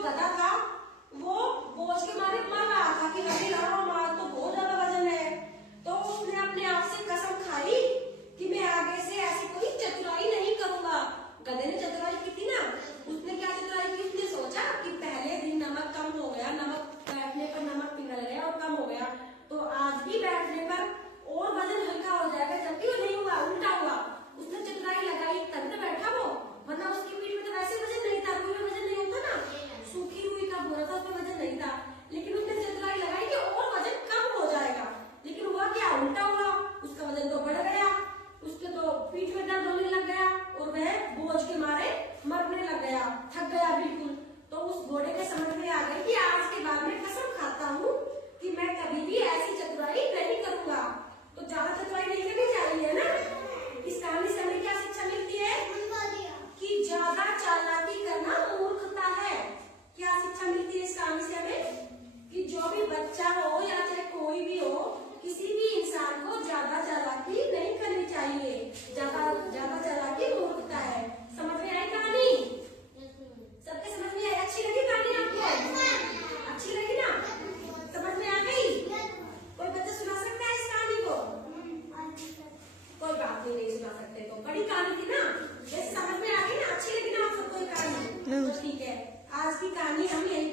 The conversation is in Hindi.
गधा था वो बोझ के मारे मर रहा था कि नहीं रहा हमारा तो बहुत ज्यादा वजन है। तो उसने अपने आप से कसम खाई कि मैं आगे से ऐसी कोई चतुराई नहीं करूंगा। गधे ने चतुराई की थी ना, उसने क्या चतुराई की, उसने सोचा कि पहले दिन नमक कम हो गया, नमक बैठने पर नमक पिघल गया और कम हो गया, तो आज भी बैठने पर और वजन हल्का हो जाएगा, जबकि वो नहीं हुआ, उल्टा हुआ। उसने चतुराई लगाई तभी तो बैठा वो, वरना उसकी पीठ में तो वैसे वजन नहीं था, रुई में वजन नहीं होता ना, सूखी रुई का बोरा था उसमें वजन नहीं था, लेकिन उसने चतुराई लगाई कि और वजन कम हो जाएगा। लेकिन हुआ क्या, उल्टा हुआ, उसका वजन तो बढ़ गया, उसके तो पीठ में दर्द होने लग गया और वह बोझ के मारे मरने लग गया, थक गया बिल्कुल। तो उस घोड़े के समझ में आ गई कि आज के बाद मैं कसम खाता हूँ कि मैं कभी भी ऐसी चतुराई नहीं करूंगा। तो ज्यादा चतुराई नहीं करनी चाहिए ना। इस कहानी से हमें क्या शिक्षा मिलती है कि ज्यादा चालाकी करना मूर्खता है। क्या शिक्षा मिलती है इस कहानी से हमें कि जो भी बच्चा हो या चाहे कोई भी हो, किसी भी इंसान को ज्यादा चालाकी नहीं करनी चाहिए। ज्यादा चालाकी मूर्खता है। समझ में आई कहानी? सबके समझ में आई? अच्छी लगी कहानी आपको? अच्छी लगी ना? समझ में आ गई? कोई बच्चा सुना सकता है इस कहानी को? कोई बात नहीं सुना सकते तो बड़ी कहानी थी ना, ये समझ में आ गई ना? अच्छी लगी ना आप सबको ये कहानी? तो ठीक है, आज की कहानी हम